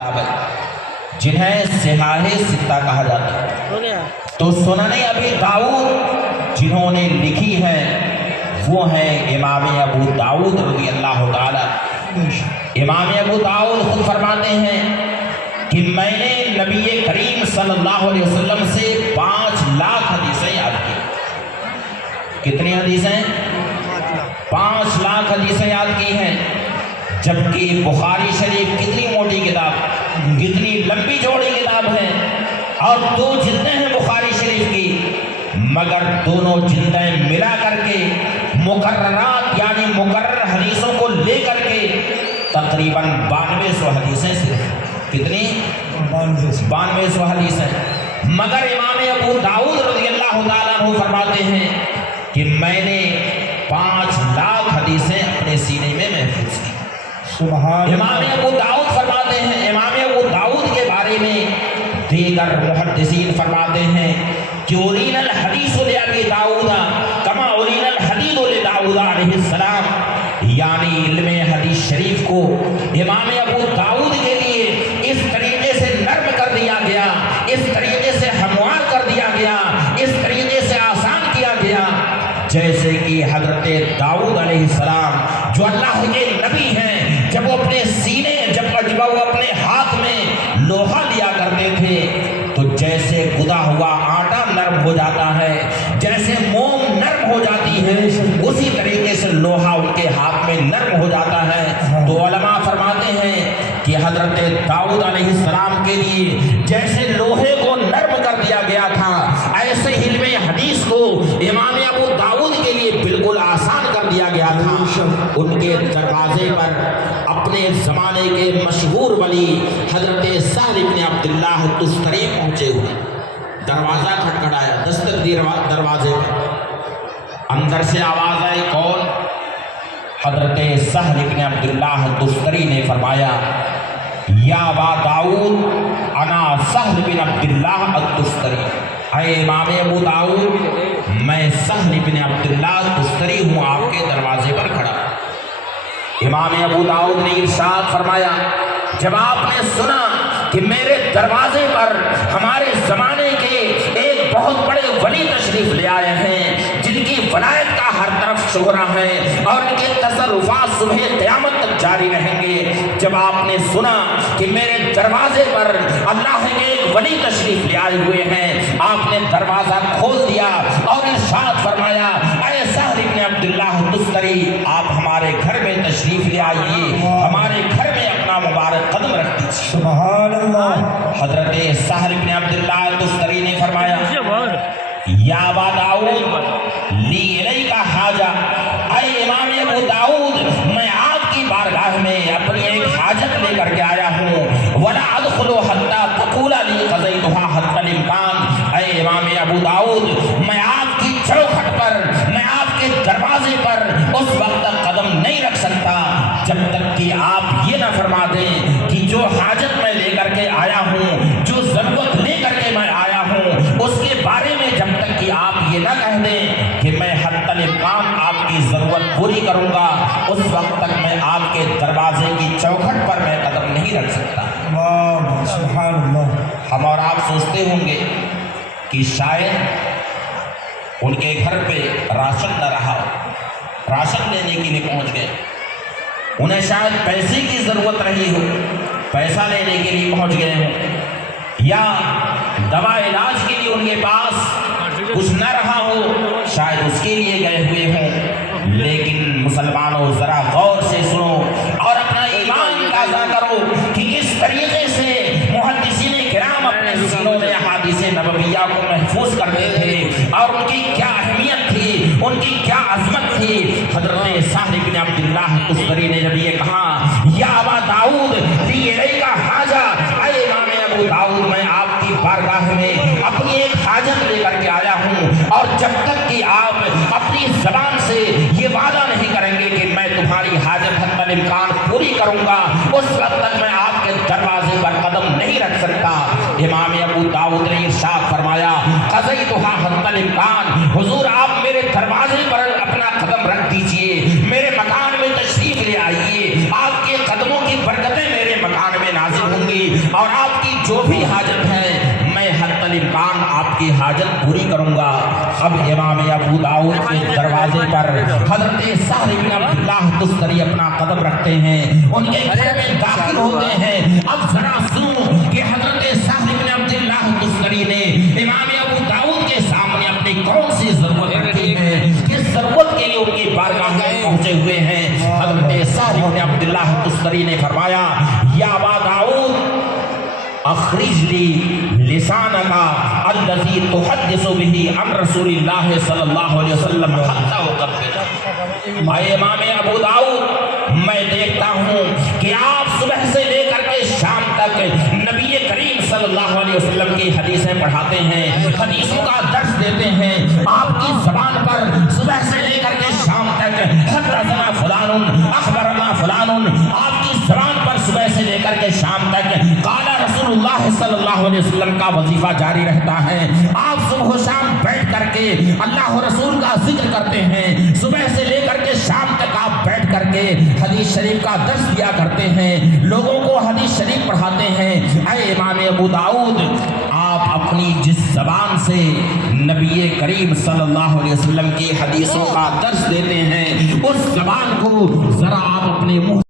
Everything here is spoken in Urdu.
جنہیں صحاح ستہ کہا جاتا ہے. تو سنن ابی داؤد جنہوں نے لکھی ہے وہ ہیں امام ابو داؤد رضی اللہ تعالی. امام ابو داؤد خود فرماتے ہیں کہ میں نے نبی کریم صلی اللہ علیہ وسلم سے 5 لاکھ حدیثیں یاد کی. کتنی حدیثیں؟ 5 لاکھ حدیثیں یاد کی ہیں. جبکہ بخاری شریف کتنی موٹی کتاب، کتنی لمبی چوڑی کتاب ہے، اور 2 جلدیں ہیں بخاری شریف کی، مگر دونوں جلدیں ملا کر کے مقررات یعنی مقرر حدیثوں کو لے کر کے تقریباً 9200 حدیثیں صرف. کتنی؟ 9200 حدیثیں. مگر امام ابو داؤد رضی اللہ تعالیٰ عنہ فرماتے ہیں کہ میں نے 5 لاکھ حدیثیں اپنے سینے میں محفوظ کی. امام ابو داؤد فرماتے ہیں، امام ابو داؤد کے بارے میں دیگر محدثین فرماتے ہیں کہ اولین الحدیث لابی داؤد کما اولین الحدید لداؤد علیہ السلام، یعنی علم حدیث شریف کو امام ابو داؤد کے لیے اس طریقے سے نرم کر دیا گیا، اس طریقے سے ہموار کر دیا گیا، اس طریقے سے آسان کیا گیا جیسے کہ حضرت داؤد علیہ السلام جو اللہ کے نبی ہیں، جب وہ اپنے سینے جب وہ اپنے ہاتھ میں لوہا لیا کرتے تھے تو جیسے گدا ہوا آٹا نرم ہو جاتا ہے، جیسے موم نرم ہو جاتی ہے، اسی طریقے سے لوہا ان کے ہاتھ میں نرم ہو جاتا ہے. تو علماء فرماتے ہیں کہ حضرت داؤد علیہ السلام کے لیے جیسے لوہے کو نرم کر دیا گیا تھا، ایسے علم حدیث کو امام ابو داؤد کے لیے بالکل آسان کر دیا گیا تھا. ان کے دروازے پر اپنے زمانے کے مشہور ولی حضرت سہل بن عبداللہ تستری پہنچے ہوئے. دروازہ کھٹکھٹایا، دستک دی دروازے پر. اندر سے آواز آئی، کون؟ حضرت سہل بن عبداللہ تستری نے فرمایا، یا ابا داؤد انا سہل بن عبداللہ التستری. اے امام ابو داؤد، میں سہل بن عبداللہ تستری ہوں، آپ کے دروازے پر کھڑا. امام ابو داؤد نے ارشاد فرمایا، جب آپ نے سنا کہ میرے دروازے پر ہمارے زمانے کے ایک بہت بڑے ولی تشریف لے آئے ہیں جن کی ولایت کا ہر طرف شہرہ ہے اور ان کے تصرفات صبح قیامت تک جاری رہیں گے، جب آپ نے سنا کہ میرے دروازے پر اللہ کے ایک ولی تشریف لے آئے ہوئے ہیں، آپ نے دروازہ کھول دیا اور ارشاد فرمایا، اے سہل بن عبداللہ تستری، آپ ہمارے گھر میں تشریف لے آئیے، ہمارے گھر میں اپنا مبارک قدم رکھ دیجیے. سبحان اللہ. حضرت سہل بن عبداللہ تستری نے فرمایا، یا ابا داؤد لی الیک حاجہ. اے امام ابو داؤد، میں آپ کی بارگاہ میں اپنی ایک حاجت لے کر کے آیا ہوں. ولا ادخل حتی تقول لی قضیتها حتی الامکان. اے امام ابو داؤد، میں آپ کی چوکھٹ پر، میں آپ کے دروازے پر اس وقت تک قدم نہیں رکھ سکتا جب تک کہ آپ یہ نہ فرما دیں کہ جو حاجت میں لے کر کے آیا ہوں، جو ضرورت لے کر کے میں آیا ہوں، اس کے بارے میں جب تک کہ آپ یہ نہ کہہ دیں کہ میں حتی الامکان آپ کی ضرورت پوری کروں گا، اس وقت تک میں آپ کے دروازے کی چوکھٹ پر میں قدم نہیں رکھ سکتا. سبحان اللہ. ہم اور آپ سوچتے ہوں گے کہ شاید ان کے گھر پہ راشن نہ رہا، راشن لینے کے لیے پہنچ گئے، انہیں شاید پیسے کی ضرورت رہی ہو، پیسہ لینے کے لیے پہنچ گئے ہوں، یا دوا علاج کے لیے ان کے پاس کچھ نہ رہا ہو، شاید اس کے لیے گئے ہوئے ہوں. لیکن مسلمانوں، ذرا غور سے سنو اور اپنا ایمان تازہ کرو کہ کس طریقے سے محدثین کرام اپنے سینوں میں احادیث نبویہ کو محفوظ کرتے تھے اور ان کی کیا اہمیت تھی، ان کی کیا عظمت تھی. حضرت سہل بن عبداللہ تستری نے جب یہ کہا، یا ابا داؤد لی الیک حاجہ، اے امام ابو داؤد، میں آپ کی بارگاہ میں اپنی ایک حاجت لے کر کے آیا ہوں، اور جب تک کہ آپ اپنی زبان سے یہ وعدہ نہیں کریں گے کہ میں تمہاری حاجت حتی الامکان پوری کروں گا، اس وقت تک میں آپ کے دروازے پر قدم نہیں رکھ سکتا. امام ابو داؤد نے ارشاد فرمایا، قضیتها حتی الامکان، حضور آپ میرے دروازے پر اپنا قدم رکھ دیجئے، میرے مکان میں تشریف لے آئیے، آپ کے قدموں کی برکتیں میرے مکان میں نازل ہوں گی، اور آپ کی جو بھی حاجت ہے میں حتی الامکان آپ کی حاجت پوری کروں گا۔ اب امام ابو داؤد کے دروازے پر حضرت سہل بن عبداللہ تستری اپنا قدم رکھتے ہیں، ان کے گھر میں داخل ہوتے ہیں۔ اب ذرا سنو کہ حضرت سہل بن عبداللہ تستری نے امام ابو داؤد کے سامنے اپنی کون سی ضرورت رکھی ہے، کس ضرورت کے لیے ان کی بارگاہ میں پہنچے ہوئے ہیں۔ حضرت سہل بن عبداللہ تستری نے فرمایا یا ابا داؤد اخرج لی لسانک الذی تحدث به عن رسول اللہ صلی اللہ علیہ وسلم حتی اکبر۔ اے امام ابو داؤد میں دیکھتا ہوں کہ آپ صبح سے لے کر کے شام تک نبی کریم صلی اللہ علیہ وسلم کی حدیثیں پڑھاتے ہیں، حدیثوں کا درس دیتے ہیں، آپ کی زبان پر صبح سے لے کر کے شام تک حدثنا فلان اخبرنا فلان، آپ کی زبان پر صبح سے لے کر کے شام تک قال رسول اللہ صلی اللہ علیہ وسلم کا وظیفہ جاری رہتا ہے۔ آپ صبح و شام بیٹھ کر کے اللہ و رسول کا ذکر کرتے ہیں، صبح سے لے کر کے شام تک آپ بیٹھ کر کے حدیث شریف کا درس دیا کرتے ہیں، لوگوں کو حدیث شریف پڑھاتے ہیں۔ اے امام ابو داؤد آپ اپنی جس زبان سے نبی کریم صلی اللہ علیہ وسلم کی حدیثوں کا درس دیتے ہیں اس زبان کو ذرا آپ اپنے منہ